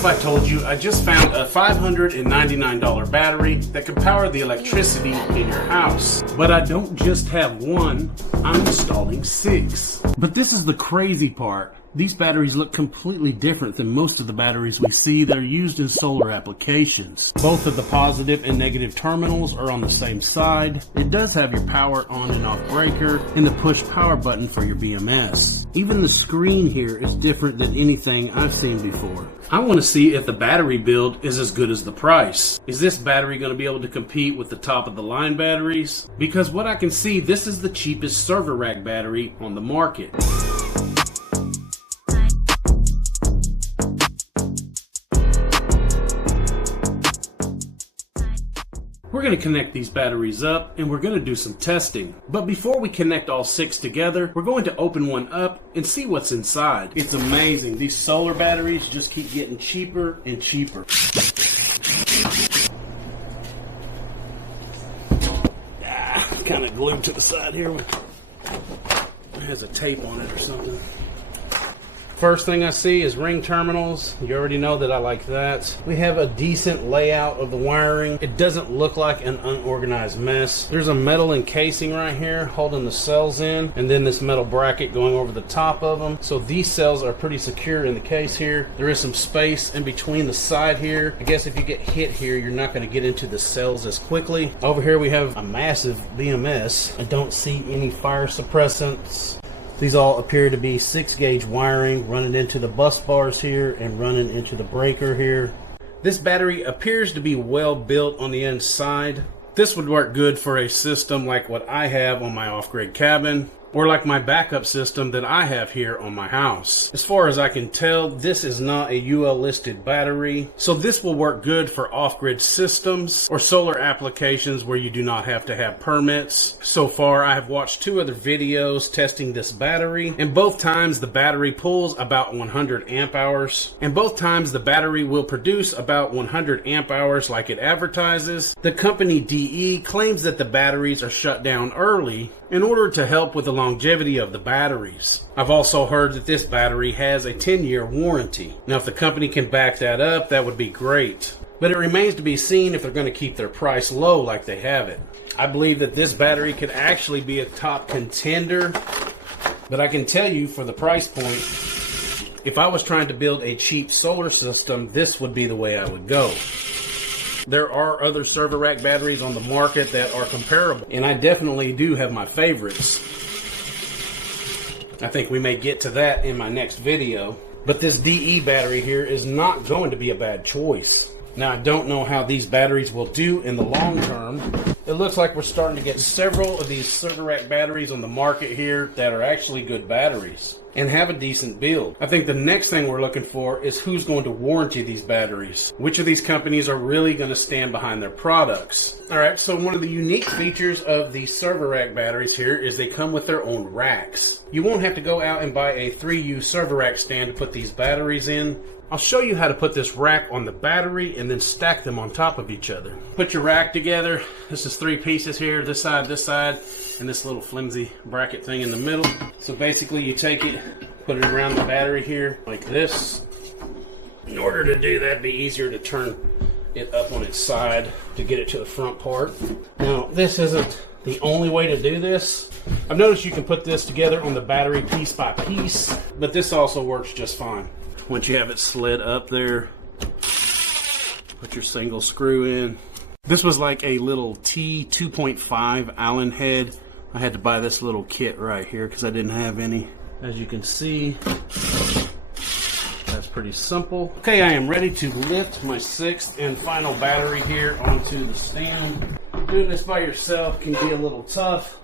if I told you I just found a $599 battery that can power the electricity in your house? But I don't just have one, I'm installing 6. But this is the crazy part. These batteries look completely different than most of the batteries we see that are used in solar applications. Both of the positive and negative terminals are on the same side. It does have your power on and off breaker and the push power button for your BMS. Even the screen here is different than anything I've seen before. I want to see if the battery build is as good as the price. Is this battery going to be able to compete with the top of the line batteries? Because what I can see, this is the cheapest server rack battery on the market. We're going to connect these batteries up and we're going to do some testing. But before we connect all 6 together, we're going to open one up and see what's inside. It's amazing. These solar batteries just keep getting cheaper and cheaper. Kind of glued to the side here. It has a tape on it or something. First thing I see is ring terminals. You already know that I like that. We have a decent layout of the wiring. It doesn't look like an unorganized mess. There's a metal encasing right here holding the cells in, and then this metal bracket going over the top of them. So these cells are pretty secure in the case here. There is some space in between the side here. I guess if you get hit here, you're not going to get into the cells as quickly. Over here we have a massive BMS. I don't see any fire suppressants. These all appear to be 6-gauge wiring running into the bus bars here and running into the breaker here. This battery appears to be well built on the inside. This would work good for a system like what I have on my off-grid cabin, or like my backup system that I have here on my house. As far as I can tell, this is not a UL listed battery, so this will work good for off-grid systems or solar applications where you do not have to have permits. So far, I have watched 2 other videos testing this battery, and both times the battery pulls about 100 amp hours, and both times the battery will produce about 100 amp hours like it advertises. The company DE claims that the batteries are shut down early in order to help with the longevity of the batteries. I've also heard that this battery has a 10-year warranty. Now, if the company can back that up, that would be great. But it remains to be seen if they're going to keep their price low like they have it. I believe that this battery could actually be a top contender, but I can tell you for the price point, if I was trying to build a cheap solar system, this would be the way I would go. There are other server rack batteries on the market that are comparable, and I definitely do have my favorites. I think we may get to that in my next video. But this DE battery here is not going to be a bad choice. Now, I don't know how these batteries will do in the long term. It looks like we're starting to get several of these server rack batteries on the market here that are actually good batteries and have a decent build. I think the next thing we're looking for is who's going to warranty these batteries. Which of these companies are really going to stand behind their products? Alright, so one of the unique features of the server rack batteries here is they come with their own racks. You won't have to go out and buy a 3U server rack stand to put these batteries in. I'll show you how to put this rack on the battery and then stack them on top of each other. Put your rack together. This is 3 pieces here, this side, and this little flimsy bracket thing in the middle. So basically you take it, put it around the battery here like this. In order to do that, it'd be easier to turn it up on its side to get it to the front part. Now, this isn't the only way to do this. I've noticed you can put this together on the battery piece by piece, but this also works just fine. Once you have it slid up there, put your single screw in. This was like a little T2.5 Allen head. I had to buy this little kit right here because I didn't have any. As you can see, that's pretty simple. Okay, I am ready to lift my 6th and final battery here onto the stand. Doing this by yourself can be a little tough.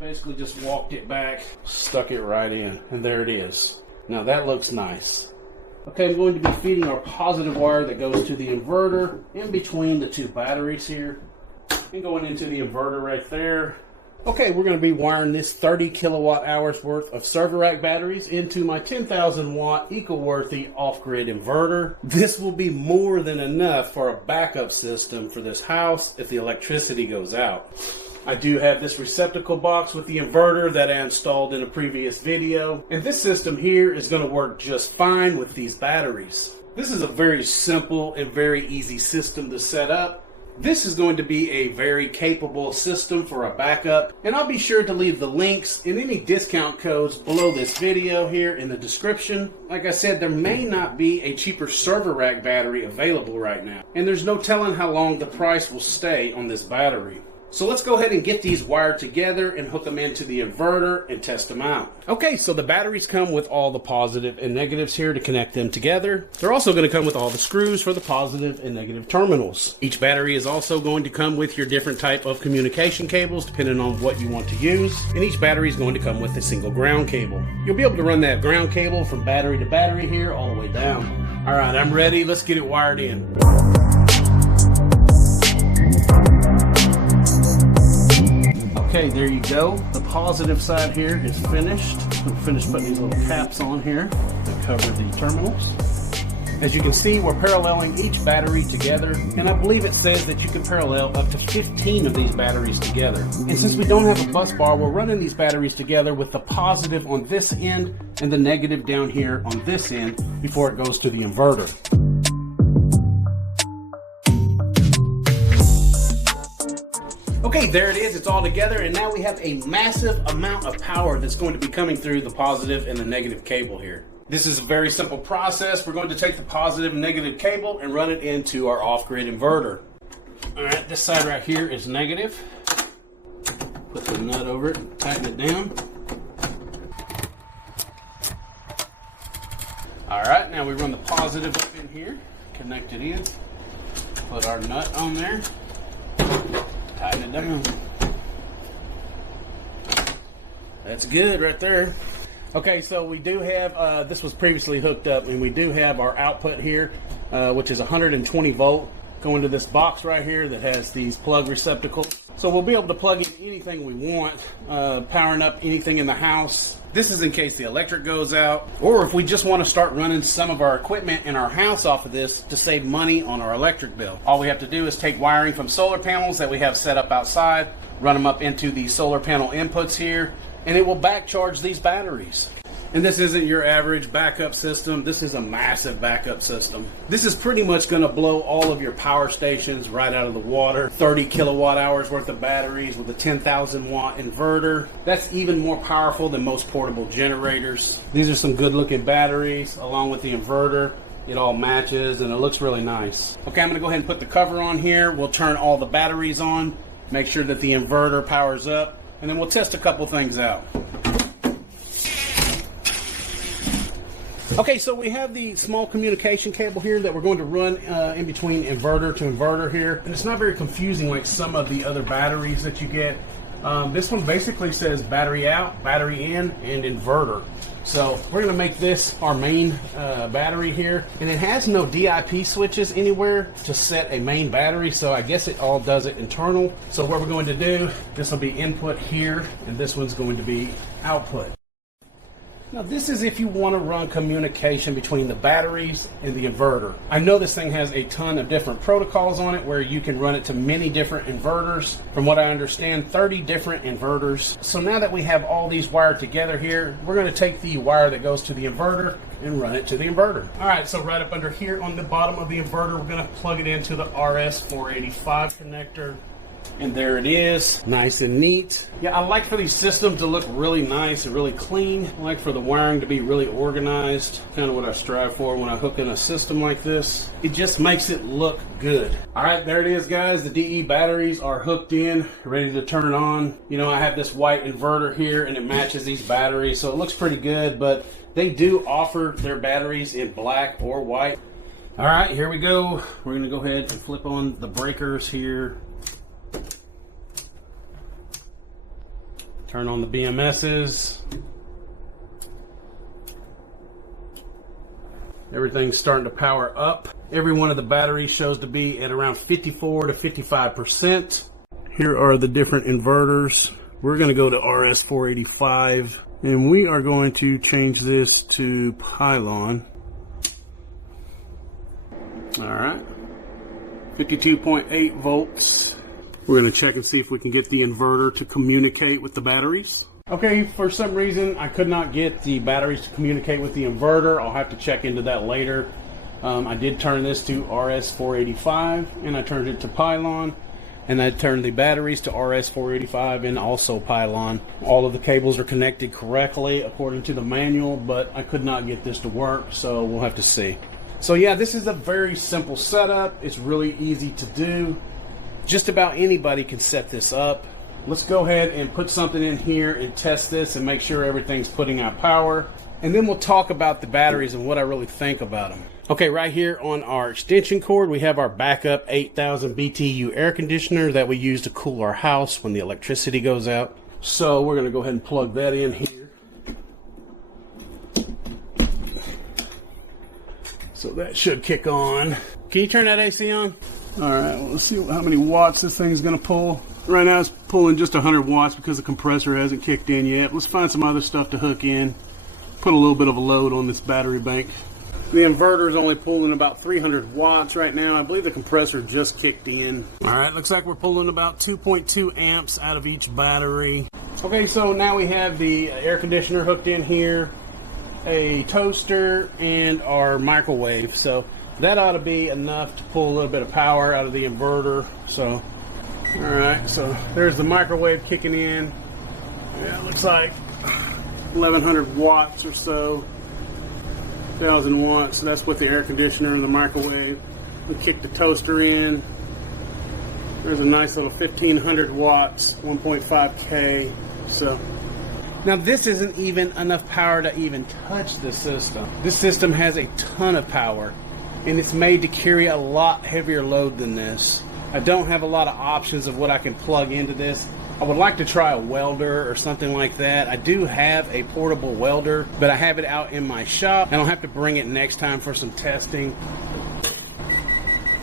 Basically just walked it back, stuck it right in, and there it is. Now that looks nice. Okay, I'm going to be feeding our positive wire that goes to the inverter in between the 2 batteries here. And going into the inverter right there. Okay, we're going to be wiring this 30 kilowatt hours worth of server rack batteries into my 10,000 watt eco-worthy off-grid inverter. This will be more than enough for a backup system for this house if the electricity goes out. I do have this receptacle box with the inverter that I installed in a previous video, and this system here is going to work just fine with these batteries. This is a very simple and very easy system to set up. This is going to be a very capable system for a backup, and I'll be sure to leave the links and any discount codes below this video here in the description. Like I said, there may not be a cheaper server rack battery available right now, and there's no telling how long the price will stay on this battery. So let's go ahead and get these wired together and hook them into the inverter and test them out. Okay, so the batteries come with all the positive and negatives here to connect them together. They're also going to come with all the screws for the positive and negative terminals. Each battery is also going to come with your different type of communication cables depending on what you want to use. And each battery is going to come with a single ground cable. You'll be able to run that ground cable from battery to battery here all the way down. All right, I'm ready. Let's get it wired in. Okay, there you go. The positive side here is finished. I'm finished putting these little caps on here that cover the terminals. As you can see, we're paralleling each battery together, and I believe it says that you can parallel up to 15 of these batteries together. And since we don't have a bus bar, we're running these batteries together with the positive on this end and the negative down here on this end before it goes to the inverter. Okay, there it is. It's all together, and now we have a massive amount of power that's going to be coming through the positive and the negative cable here. This is a very simple process. We're going to take the positive and negative cable and run it into our off-grid inverter. All right, this side right here is negative. Put the nut over it and tighten it down. All right, now we run the positive up in here, connect it in, put our nut on there. Tighten it down. That's good right there. Okay, so we do have, this was previously hooked up, and we do have our output here, which is 120 volt, going to this box right here that has these plug receptacles. So we'll be able to plug in anything we want, powering up anything in the house. This is in case the electric goes out, or if we just want to start running some of our equipment in our house off of this to save money on our electric bill. All we have to do is take wiring from solar panels that we have set up outside, run them up into the solar panel inputs here, and it will back charge these batteries. And this isn't your average backup system. This is a massive backup system. This is pretty much going to blow all of your power stations right out of the water. 30 kilowatt hours worth of batteries with a 10,000 watt inverter. That's even more powerful than most portable generators. These are some good looking batteries along with the inverter. It all matches and it looks really nice. Okay, I'm going to go ahead and put the cover on here. We'll turn all the batteries on, make sure that the inverter powers up, and then we'll test a couple things out. Okay, so we have the small communication cable here that we're going to run in between inverter to inverter here. And it's not very confusing like some of the other batteries that you get. This one basically says battery out, battery in, and inverter. So we're going to make this our main battery here. And it has no DIP switches anywhere to set a main battery, so I guess it all does it internal. So what we're going to do, this will be input here, and this one's going to be output. Now this is if you want to run communication between the batteries and the inverter. I know this thing has a ton of different protocols on it where you can run it to many different inverters. From what I understand, 30 different inverters. So now that we have all these wired together here, we're going to take the wire that goes to the inverter and run it to the inverter. All right, so right up under here on the bottom of the inverter, we're going to plug it into the RS485 connector. And there it is, nice and neat. Yeah, I like for these systems to look really nice and really clean. I like for the wiring to be really organized. Kind of what I strive for when I hook in a system like this. It just makes it look good. All right, there it is, guys. The DE batteries are hooked in, ready to turn on. You know, I have this white inverter here and it matches these batteries, so it looks pretty good, but they do offer their batteries in black or white. All right, here we go. We're gonna go ahead and flip on the breakers here. Turn on the BMSs. Everything's starting to power up. Every one of the batteries shows to be at around 54 to 55%. Here are the different inverters. We're going to go to RS485 and we are going to change this to pylon. All right, 52.8 volts. We're going to check and see if we can get the inverter to communicate with the batteries. Okay, for some reason I could not get the batteries to communicate with the inverter. I'll have to check into that later. I did turn this to RS485, and I turned it to pylon, and I turned the batteries to RS485 and also pylon. All of the cables are connected correctly according to the manual, but I could not get this to work, so we'll have to see. So yeah, this is a very simple setup. It's really easy to do. Just about anybody can set this up. Let's go ahead and put something in here and test this and make sure everything's putting out power. And then we'll talk about the batteries and what I really think about them. Okay, right here on our extension cord, we have our backup 8,000 BTU air conditioner that we use to cool our house when the electricity goes out. So we're gonna go ahead and plug that in here. So that should kick on. Can you turn that AC on? All right, well, let's see how many watts this thing's gonna pull. Right now it's pulling just 100 watts because the compressor hasn't kicked in yet. Let's find some other stuff to hook in. Put a little bit of a load on this battery bank. The inverter is only pulling about 300 watts right now. I believe the compressor just kicked in. All right, looks like we're pulling about 2.2 amps out of each battery. Okay, so now we have the air conditioner hooked in here, a toaster, and our microwave. So that ought to be enough to pull a little bit of power out of the inverter. So, all right, so there's the microwave kicking in. Yeah, it looks like 1,100 watts or so, 1,000 watts. So that's with the air conditioner and the microwave. We kick the toaster in. There's a nice little 1,500 watts, 1.5K. So now this isn't even enough power to even touch the system. This system has a ton of power, and it's made to carry a lot heavier load than this. I don't have a lot of options of what I can plug into this. I would like to try a welder or something like that. I do have a portable welder, but I have it out in my shop. I don't have to bring it next time for some testing.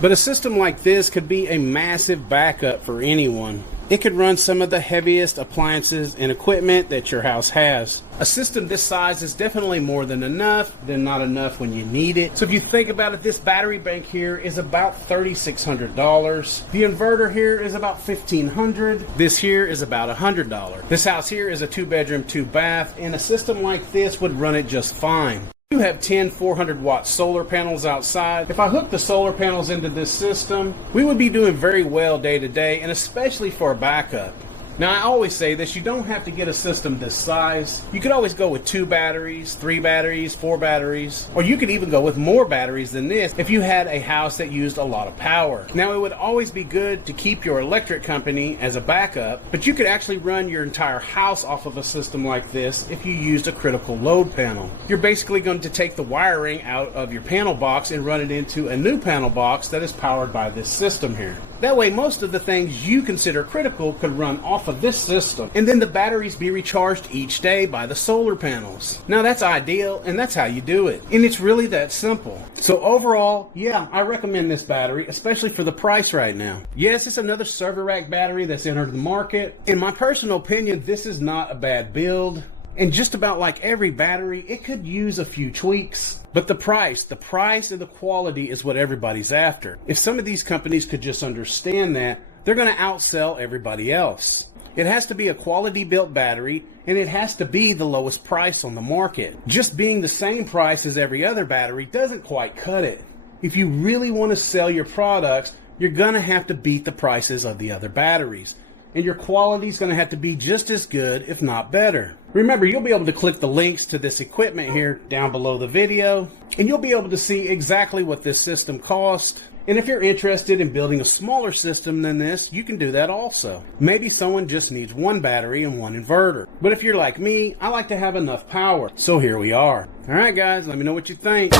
But a system like this could be a massive backup for anyone. It could run some of the heaviest appliances and equipment that your house has. A system this size is definitely more than enough, then not enough when you need it. So if you think about it, this battery bank here is about $3,600. The inverter here is about $1,500. This here is about $100. This house here is a 2-bedroom, 2-bath, and a system like this would run it just fine. You have 10 400-watt solar panels outside. If I hook the solar panels into this system, we would be doing very well day to day, and especially for a backup. Now, I always say this, you don't have to get a system this size. You could always go with 2 batteries, 3 batteries, 4 batteries, or you could even go with more batteries than this if you had a house that used a lot of power. Now, it would always be good to keep your electric company as a backup, but you could actually run your entire house off of a system like this if you used a critical load panel. You're basically going to take the wiring out of your panel box and run it into a new panel box that is powered by this system here. That way, most of the things you consider critical could run off of this system, and then the batteries be recharged each day by the solar panels. Now that's ideal, and that's how you do it. And it's really that simple. So overall, yeah, I recommend this battery, especially for the price right now. Yes, it's another server rack battery that's entered the market. In my personal opinion, this is not a bad build. And just about like every battery, it could use a few tweaks. But the price and the quality is what everybody's after. If some of these companies could just understand that, they're going to outsell everybody else. It has to be a quality built battery, and it has to be the lowest price on the market. Just being the same price as every other battery doesn't quite cut it. If you really want to sell your products, you're going to have to beat the prices of the other batteries. And your quality is going to have to be just as good, if not better. Remember, you'll be able to click the links to this equipment here down below the video, and you'll be able to see exactly what this system cost. And if you're interested in building a smaller system than this, you can do that also. Maybe someone just needs 1 battery and 1 inverter. But if you're like me, I like to have enough power. So here we are. All right, guys, let me know what you think.